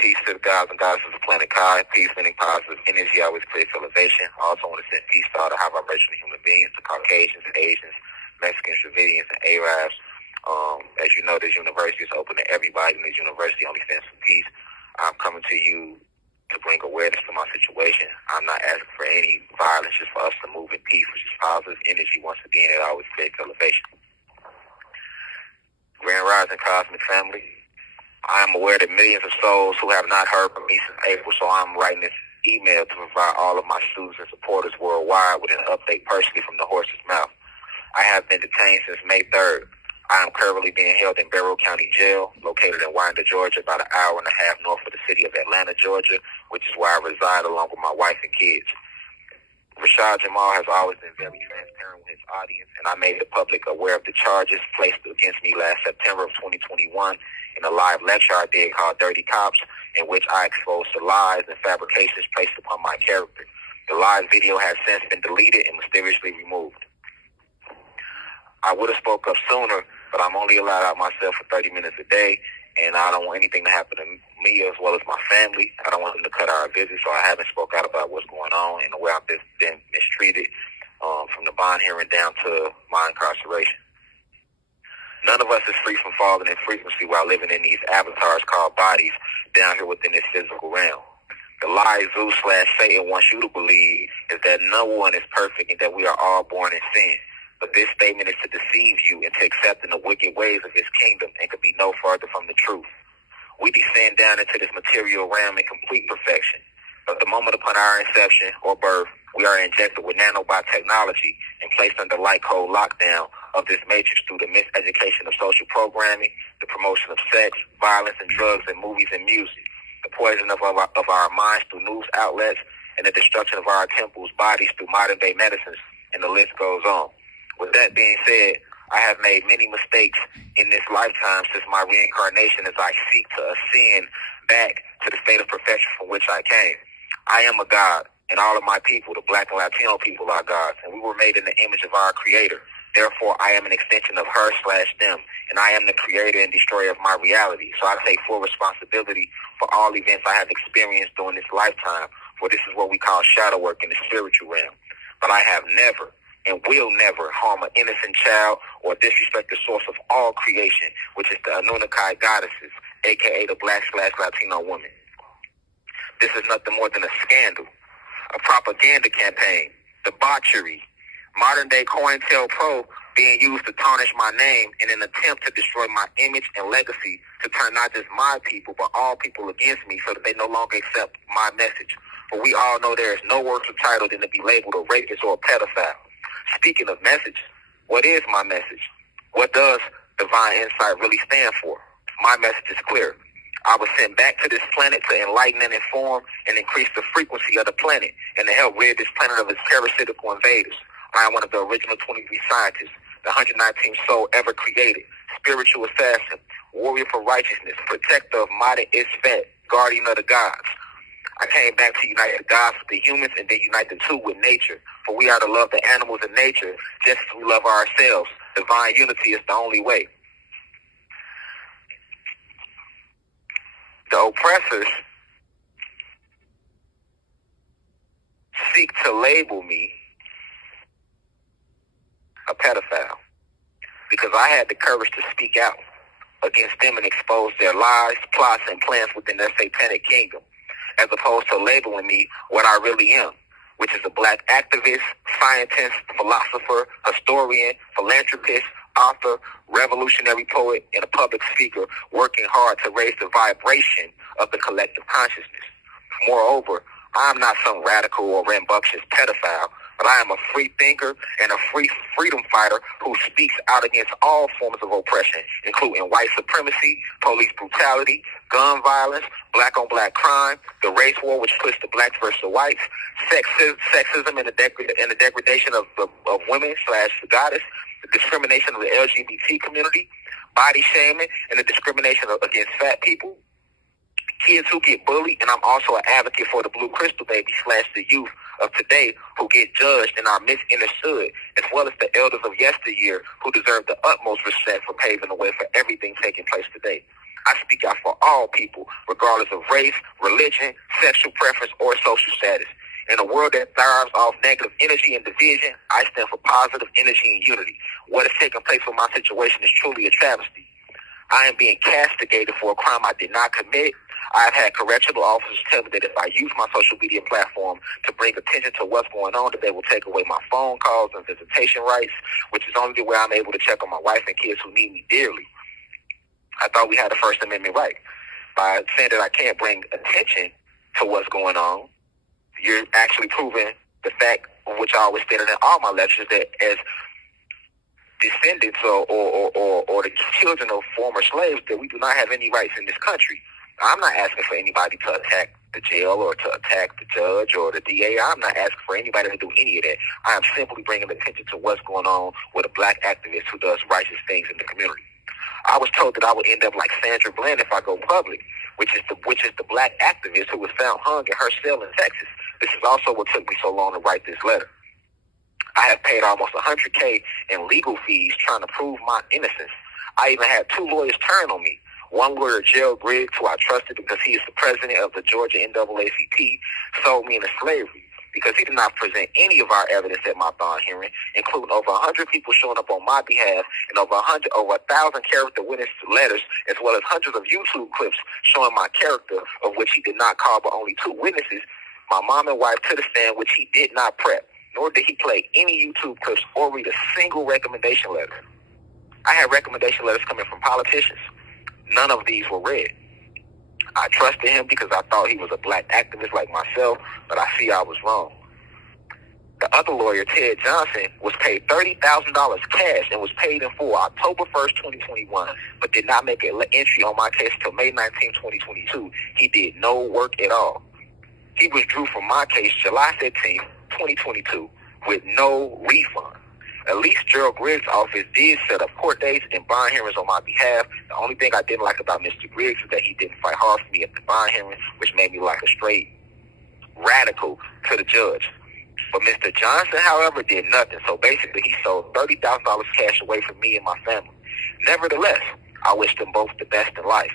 Peace to the gods and goddesses of planet Kai. Peace, meaning positive energy, always creates elevation. I also want to send peace to all the high vibrational human beings, the Caucasians, Asians, Mexicans, Dravidians, and Arabs. As you know, this university is open to everybody, and this university only stands for peace. I'm coming to you to bring awareness to my situation. I'm not asking for any violence, just for us to move in peace, which is positive energy. Once again, it always creates elevation. Grand Rising Cosmic Family. I am aware that millions of souls who have not heard from me since April, so I'm writing this email to provide all of my students and supporters worldwide with an update personally from the horse's mouth. I have been detained since May 3rd. I am currently being held in Barrow County Jail, located in Winder, Georgia, about an hour and a half north of the city of Atlanta, Georgia, which is where I reside along with my wife and kids. Reshad Jamal has always been very transparent with his audience, and I made the public aware of the charges placed against me last September of 2021 in a live lecture I did called Dirty Cops, in which I exposed the lies and fabrications placed upon my character. The live video has since been deleted and mysteriously removed. I would have spoke up sooner, but I'm only allowed out myself for 30 minutes a day, and I don't want anything to happen to me as well as my family. I don't want them to cut our visit, so I haven't spoke out about what's going on and the way I've been mistreated from the bond hearing down to my incarceration. None of us is free from falling in frequency while living in these avatars called bodies down here within this physical realm. The lie Zeus/Satan wants you to believe is that no one is perfect and that we are all born in sin. But this statement is to deceive you into accepting the wicked ways of his kingdom and could be no further from the truth. We descend down into this material realm in complete perfection. But the moment upon our inception or birth, we are injected with nanobot-technology and placed under light code lockdown of this matrix through the miseducation of social programming, the promotion of sex, violence, and drugs in movies and music, the poisoning of our minds through news outlets, and the destruction of our temples, bodies through modern-day medicines, and the list goes on. With that being said, I have made many mistakes in this lifetime since my reincarnation as I seek to ascend back to the state of perfection from which I came. I am a God, and all of my people, the Black and Latino people, are gods, and we were made in the image of our Creator. Therefore, I am an extension of her/them, and I am the creator and destroyer of my reality. So I take full responsibility for all events I have experienced during this lifetime, for this is what we call shadow work in the spiritual realm. But I have never and will never harm an innocent child or disrespect the source of all creation, which is the Anunnaki goddesses, aka the Black/Latino women. This is nothing more than a scandal, a propaganda campaign, debauchery, modern-day COINTELPRO being used to tarnish my name in an attempt to destroy my image and legacy, to turn not just my people, but all people against me so that they no longer accept my message. For we all know there is no worse title than to be labeled a rapist or a pedophile. Speaking of message, what is my message? What does divine insight really stand for? My message is clear. I was sent back to this planet to enlighten and inform and increase the frequency of the planet and to help rid this planet of its parasitical invaders. I am one of the original 23 scientists, the 119th soul ever created, spiritual assassin, warrior for righteousness, protector of Mata Isfet, guardian of the gods. I came back to unite the gods with the humans and then unite the two with nature. For we are to love the animals and nature just as we love ourselves. Divine unity is the only way. The oppressors seek to label me a pedophile because I had the courage to speak out against them and expose their lies, plots, and plans within their satanic kingdom, as opposed to labeling me what I really am, which is a Black activist, scientist, philosopher, historian, philanthropist, author, revolutionary poet, and a public speaker working hard to raise the vibration of the collective consciousness. Moreover, I'm not some radical or rambunctious pedophile, but I am a free thinker and a freedom fighter who speaks out against all forms of oppression, including white supremacy, police brutality, gun violence, black-on-black crime, the race war which puts the blacks versus the whites, sexism and the degradation of women/the goddess, the discrimination of the LGBT community, body shaming, and the discrimination against fat people, kids who get bullied, and I'm also an advocate for the blue crystal baby/the youth of today who get judged and are misunderstood, as well as the elders of yesteryear who deserve the utmost respect for paving the way for everything taking place today. I speak out for all people, regardless of race, religion, sexual preference, or social status. In a world that thrives off negative energy and division, I stand for positive energy and unity. What is taking place with my situation is truly a travesty. I am being castigated for a crime I did not commit. I've had correctional officers tell me that if I use my social media platform to bring attention to what's going on, that they will take away my phone calls and visitation rights, which is only the way I'm able to check on my wife and kids who need me dearly. I thought we had a First Amendment right. By saying that I can't bring attention to what's going on, you're actually proving the fact, which I always stated in all my lectures, that as descendants or the children of former slaves, that we do not have any rights in this country. I'm not asking for anybody to attack the jail or to attack the judge or the DA. I'm not asking for anybody to do any of that. I am simply bringing attention to what's going on with a black activist who does righteous things in the community. I was told that I would end up like Sandra Bland if I go public, which is the black activist who was found hung in her cell in Texas. This is also what took me so long to write this letter. I have paid almost $100K in legal fees trying to prove my innocence. I even had 2 lawyers turn on me. One lawyer, Gerald Griggs, who I trusted because he is the president of the Georgia NAACP, sold me into slavery because he did not present any of our evidence at my bond hearing, including over 100 people showing up on my behalf and over 1,000 character witness letters, as well as hundreds of YouTube clips showing my character, of which he did not call but only 2 witnesses, my mom and wife, to the stand, which he did not prep, nor did he play any YouTube clips or read a single recommendation letter. I had recommendation letters coming from politicians. None of these were read. I trusted him because I thought he was a black activist like myself, but I see I was wrong. The other lawyer, Ted Johnson, was paid $30,000 cash and was paid in full October 1st, 2021, but did not make an entry on my case until May 19, 2022. He did no work at all. He withdrew from my case July 15, 2022, with no refund. At least Gerald Griggs' office did set up court dates and bond hearings on my behalf. The only thing I didn't like about Mr. Griggs is that he didn't fight hard for me at the bond hearing, which made me like a straight radical to the judge. But Mr. Johnson, however, did nothing. So basically, he sold $30,000 cash away from me and my family. Nevertheless, I wish them both the best in life.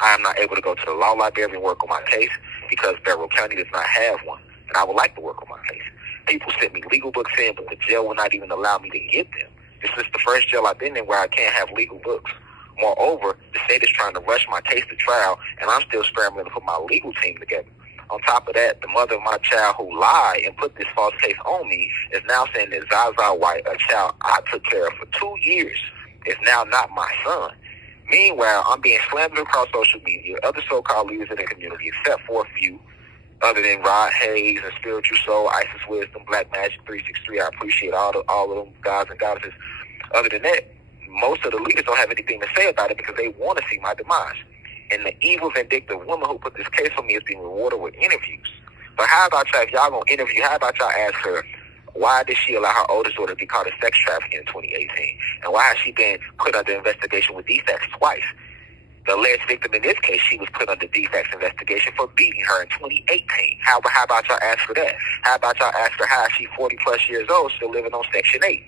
I am not able to go to the law library and work on my case because Barrow County does not have one, and I would like to work on my case. People sent me legal books in, but the jail will not even allow me to get them. This is the first jail I've been in where I can't have legal books. Moreover, the state is trying to rush my case to trial, and I'm still scrambling to put my legal team together. On top of that, the mother of my child who lied and put this false case on me is now saying that Zaza White, a child I took care of for 2 years, is now not my son. Meanwhile, I'm being slammed across social media, other so-called leaders in the community, except for a few, other than Rod Hayes and Spiritual Soul, Isis Wisdom, Black Magic 363. I appreciate all of them gods and goddesses. Other than that, most of the leaders don't have anything to say about it because they want to see my demise. And the evil, vindictive woman who put this case on me is being rewarded with interviews. But how about y'all, if y'all going to interview, how about y'all ask her, why did she allow her oldest daughter to be caught as sex trafficking in 2018? And why has she been put under investigation with defects twice? The alleged victim in this case, she was put under defects investigation for beating her in 2018. How about y'all ask her that? How about y'all ask her how is she 40 plus years old still living on Section 8?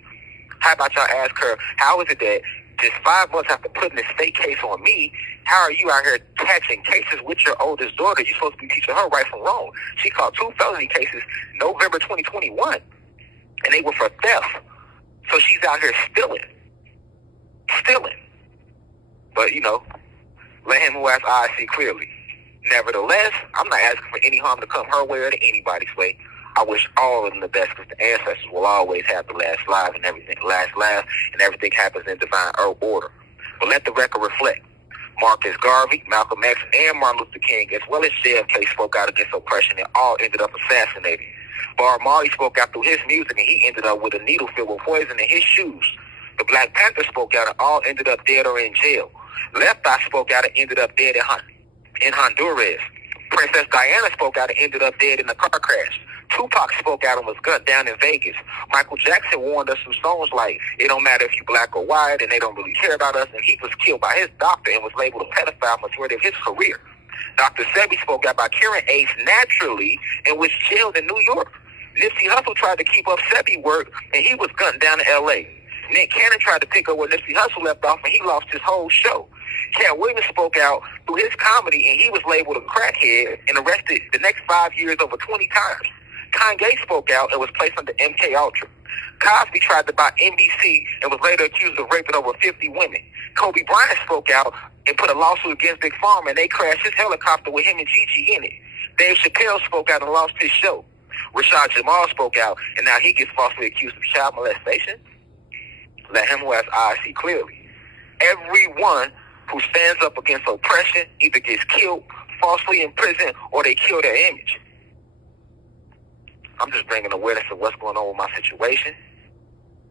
How about y'all ask her, how is it that just 5 months after putting this fake case on me, how are you out here catching cases with your oldest daughter? You're supposed to be teaching her right from wrong. She caught 2 felony cases November 2021, and they were for theft. So she's out here stealing. But, let him who has eyes see clearly. Nevertheless, I'm not asking for any harm to come her way or to anybody's way. I wish all of them the best because the ancestors will always have the last laugh and everything happens in divine order. But let the record reflect. Marcus Garvey, Malcolm X, and Martin Luther King, as well as JFK, spoke out against oppression and all ended up assassinated. Bob Marley spoke out through his music and he ended up with a needle filled with poison in his shoes. The Black Panther spoke out and all ended up dead or in jail. Left Eye spoke out and ended up dead in Honduras. Princess Diana spoke out and ended up dead in a car crash. Tupac spoke out and was gunned down in Vegas. Michael Jackson warned us through songs like, it don't matter if you black or white and they don't really care about us, and he was killed by his doctor and was labeled a pedophile majority of his career. Dr. Sebi spoke out by curing AIDS naturally and was jailed in New York. Nipsey Hussle tried to keep up Sebi work and he was gunned down in L.A. Nick Cannon tried to pick up where Nipsey Hussle left off, and he lost his whole show. Cat Williams spoke out through his comedy, and he was labeled a crackhead and arrested the next 5 years over 20 times. Kanye spoke out and was placed under MK Ultra. Cosby tried to buy NBC and was later accused of raping over 50 women. Kobe Bryant spoke out and put a lawsuit against Big Pharma, and they crashed his helicopter with him and Gigi in it. Dave Chappelle spoke out and lost his show. Reshad Jamal spoke out, and now he gets falsely accused of child molestation. Let him who has eyes see clearly. Everyone who stands up against oppression either gets killed, falsely imprisoned, or they kill their image. I'm just bringing awareness of what's going on with my situation,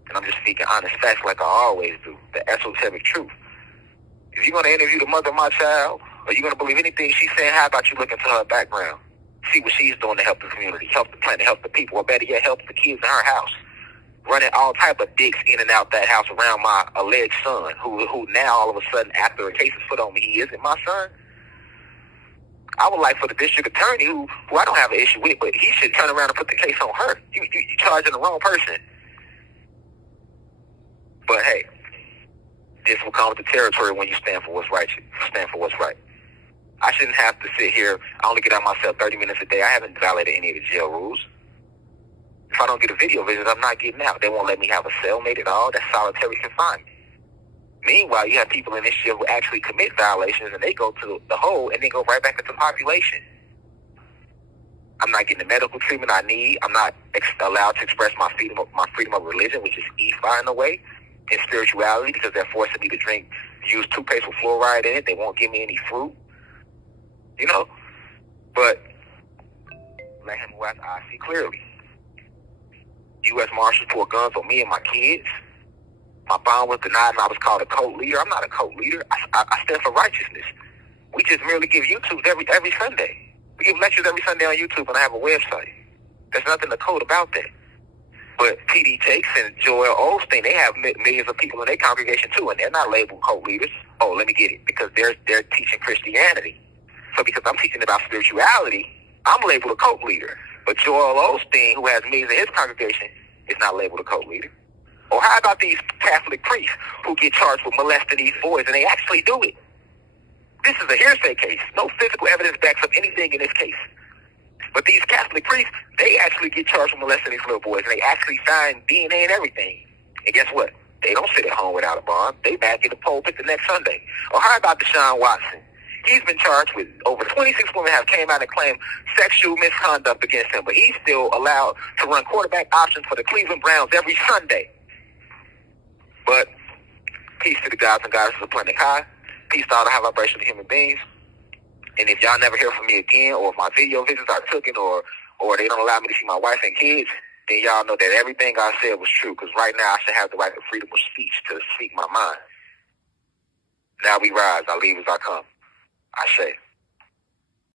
and I'm just speaking honest facts like I always do, the esoteric truth. If you're going to interview the mother of my child, or you're going to believe anything she's saying, how about you look into her background? See what she's doing to help the community, help the planet, help the people, or better yet, help the kids in her house. Running all type of dicks in and out that house around my alleged son, who now all of a sudden, after a case is put on me, he isn't my son. I would like for the district attorney, who I don't have an issue with, but he should turn around and put the case on her. You charging the wrong person. But hey, this will come with the territory when you stand for what's right. Stand for what's right. I shouldn't have to sit here. I only get out myself 30 minutes a day. I haven't violated any of the jail rules. If I don't get a video visit, I'm not getting out. They won't let me have a cellmate at all. That's solitary confinement. Meanwhile, you have people in this jail who actually commit violations, and they go to the hole and then go right back into the population. I'm not getting the medical treatment I need. I'm not allowed to express my freedom of religion, which is Ifa in a way, and spirituality, because they're forcing me to use toothpaste with fluoride in it. They won't give me any fruit, you know. But let him who has eyes see clearly. U.S. Marshals pulled guns on me and my kids. My bond was denied, and I was called a cult leader. I'm not a cult leader. I stand for righteousness. We just merely give YouTubes every Sunday. We give lectures every Sunday on YouTube, and I have a website. There's nothing to code about that. But T.D. Jakes and Joel Osteen, they have millions of people in their congregation too, and they're not labeled cult leaders. Oh, let me get it, because they're teaching Christianity. So because I'm teaching about spirituality, I'm labeled a cult leader. But Joel Osteen, who has millions in his congregation, is not labeled a cult leader. Or how about these Catholic priests who get charged with molesting these boys, and they actually do it? This is a hearsay case. No physical evidence backs up anything in this case. But these Catholic priests, they actually get charged with molesting these little boys, and they actually sign DNA and everything. And guess what? They don't sit at home without a bond. They back in the pulpit the next Sunday. Or how about Deshaun Watson? He's been charged with over 26 women have came out and claimed sexual misconduct against him, but he's still allowed to run quarterback options for the Cleveland Browns every Sunday. But peace to the gods and goddesses of Planet High. Peace to all the high vibrational human beings. And if y'all never hear from me again, or if my video visits are taken, or they don't allow me to see my wife and kids, then y'all know that everything I said was true. Because right now I should have the right to freedom of speech to speak my mind. Now we rise. I leave as I come. I say.